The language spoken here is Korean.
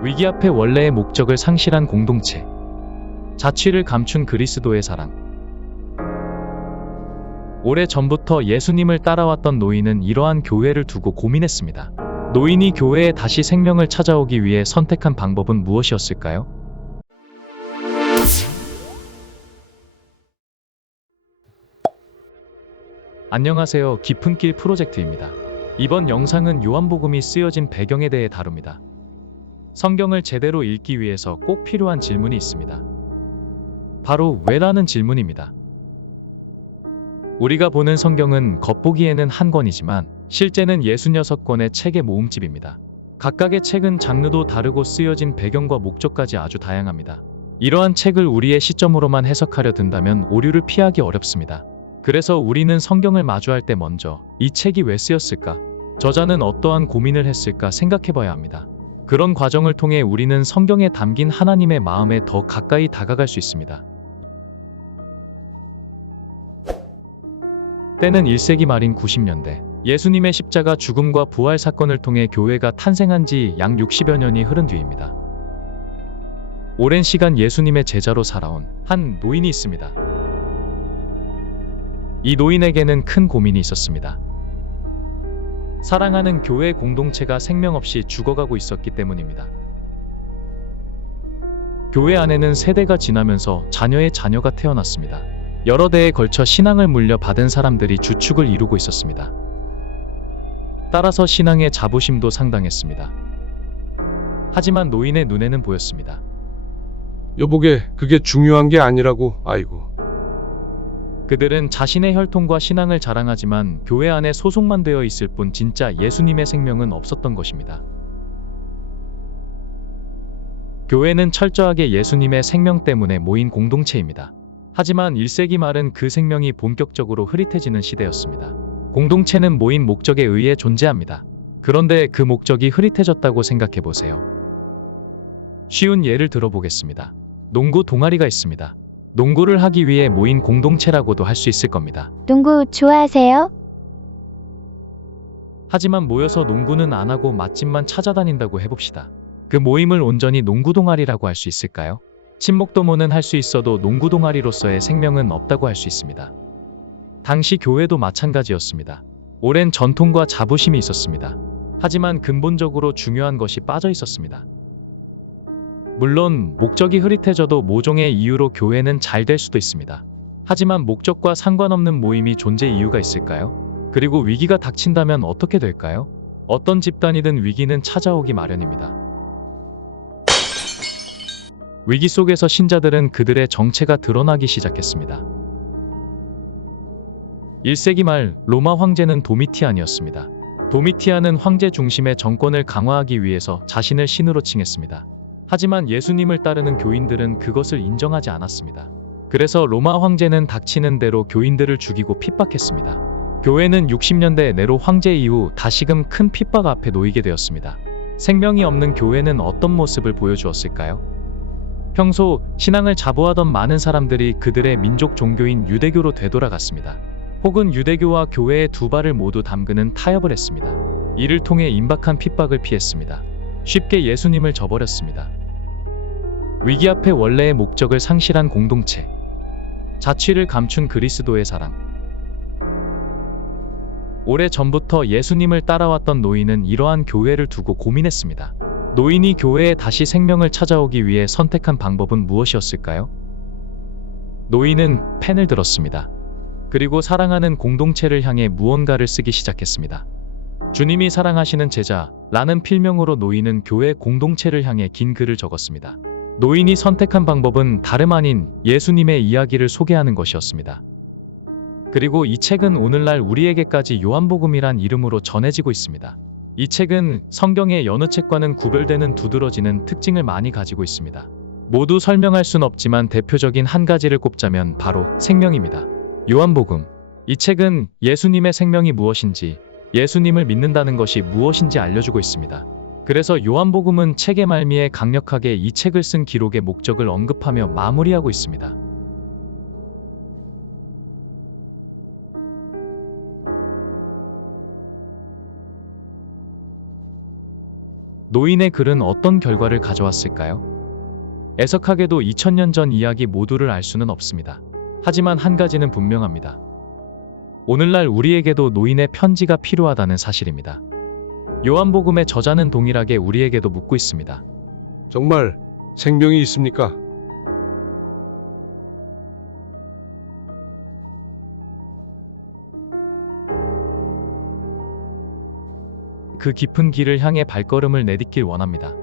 위기 앞에 원래의 목적을 상실한 공동체. 자취를 감춘 그리스도의 사랑. 오래 전부터 예수님을 따라왔던 노인은 이러한 교회를 두고 고민했습니다. 노인이 교회에 다시 생명을 찾아오기 위해 선택한 방법은 무엇이었을까요? 안녕하세요. 깊은 길 프로젝트입니다. 이번 영상은 요한복음이 쓰여진 배경에 대해 다룹니다. 성경을 제대로 읽기 위해서 꼭 필요한 질문이 있습니다. 바로 왜라는 질문입니다. 우리가 보는 성경은 겉보기에는 한 권이지만 실제는 66권의 책의 모음집입니다. 각각의 책은 장르도 다르고 쓰여진 배경과 목적까지 아주 다양합니다. 이러한 책을 우리의 시점으로만 해석하려 든다면 오류를 피하기 어렵습니다. 그래서 우리는 성경을 마주할 때 먼저 이 책이 왜 쓰였을까? 저자는 어떠한 고민을 했을까 생각해 봐야 합니다. 그런 과정을 통해 우리는 성경에 담긴 하나님의 마음에 더 가까이 다가갈 수 있습니다. 때는 1세기 말인 90년대. 예수님의 십자가 죽음과 부활 사건을 통해 교회가 탄생한 지 약 60여 년이 흐른 뒤입니다. 오랜 시간 예수님의 제자로 살아온 한 노인이 있습니다. 이 노인에게는 큰 고민이 있었습니다. 사랑하는 교회 공동체가 생명 없이 죽어가고 있었기 때문입니다. 교회 안에는 세대가 지나면서 자녀의 자녀가 태어났습니다. 여러 대에 걸쳐 신앙을 물려받은 사람들이 주축을 이루고 있었습니다. 따라서 신앙의 자부심도 상당했습니다. 하지만 노인의 눈에는 보였습니다. 여보게 그게 중요한 게 아니라고 아이고 그들은 자신의 혈통과 신앙을 자랑하지만 교회 안에 소속만 되어 있을 뿐 진짜 예수님의 생명은 없었던 것입니다. 교회는 철저하게 예수님의 생명 때문에 모인 공동체입니다. 하지만 1세기 말은 그 생명이 본격적으로 흐릿해지는 시대였습니다. 공동체는 모인 목적에 의해 존재합니다. 그런데 그 목적이 흐릿해졌다고 생각해 보세요. 쉬운 예를 들어보겠습니다. 농구 동아리가 있습니다. 농구를 하기 위해 모인 공동체라고도 할 수 있을 겁니다. 농구 좋아하세요? 하지만 모여서 농구는 안 하고 맛집만 찾아다닌다고 해봅시다. 그 모임을 온전히 농구 동아리라고 할 수 있을까요? 친목 도모는 할 수 있어도 농구 동아리로서의 생명은 없다고 할 수 있습니다. 당시 교회도 마찬가지였습니다. 오랜 전통과 자부심이 있었습니다. 하지만 근본적으로 중요한 것이 빠져 있었습니다. 물론 목적이 흐릿해져도 모종의 이유로 교회는 잘 될 수도 있습니다. 하지만 목적과 상관없는 모임이 존재 이유가 있을까요? 그리고 위기가 닥친다면 어떻게 될까요? 어떤 집단이든 위기는 찾아오기 마련입니다. 위기 속에서 신자들은 그들의 정체가 드러나기 시작했습니다. 1세기 말 로마 황제는 도미티안이었습니다. 도미티안은 황제 중심의 정권을 강화하기 위해서 자신을 신으로 칭했습니다. 하지만 예수님을 따르는 교인들은 그것을 인정하지 않았습니다. 그래서 로마 황제는 닥치는 대로 교인들을 죽이고 핍박했습니다. 교회는 60년대 네로 황제 이후 다시금 큰 핍박 앞에 놓이게 되었습니다. 생명이 없는 교회는 어떤 모습을 보여주었을까요? 평소 신앙을 자부하던 많은 사람들이 그들의 민족 종교인 유대교로 되돌아갔습니다. 혹은 유대교와 교회의 두 발을 모두 담그는 타협을 했습니다. 이를 통해 임박한 핍박을 피했습니다. 쉽게 예수님을 저버렸습니다. 위기 앞에 원래의 목적을 상실한 공동체. 자취를 감춘 그리스도의 사랑. 오래 전부터 예수님을 따라왔던 노인은 이러한 교회를 두고 고민했습니다. 노인이 교회에 다시 생명을 찾아오기 위해 선택한 방법은 무엇이었을까요? 노인은 펜을 들었습니다. 그리고 사랑하는 공동체를 향해 무언가를 쓰기 시작했습니다. 주님이 사랑하시는 제자 라는 필명으로 노인은 교회 공동체를 향해 긴 글을 적었습니다. 노인이 선택한 방법은 다름 아닌 예수님의 이야기를 소개하는 것이었습니다. 그리고 이 책은 오늘날 우리에게까지 요한복음이란 이름으로 전해지고 있습니다. 이 책은 성경의 여느 책과는 구별되는 두드러지는 특징을 많이 가지고 있습니다. 모두 설명할 순 없지만 대표적인 한 가지를 꼽자면 바로 생명입니다. 요한복음. 이 책은 예수님의 생명이 무엇인지, 예수님을 믿는다는 것이 무엇인지 알려주고 있습니다. 그래서 요한복음은 책의 말미에 강력하게 이 책을 쓴 기록의 목적을 언급하며 마무리하고 있습니다. 노인의 글은 어떤 결과를 가져왔을까요? 애석하게도 2000년 전 이야기 모두를 알 수는 없습니다. 하지만 한 가지는 분명합니다. 오늘날 우리에게도 노인의 편지가 필요하다는 사실입니다. 요한복음의 저자는 동일하게 우리에게도 묻고 있습니다. 정말 생명이 있습니까? 그 깊은 길을 향해 발걸음을 내딛길 원합니다.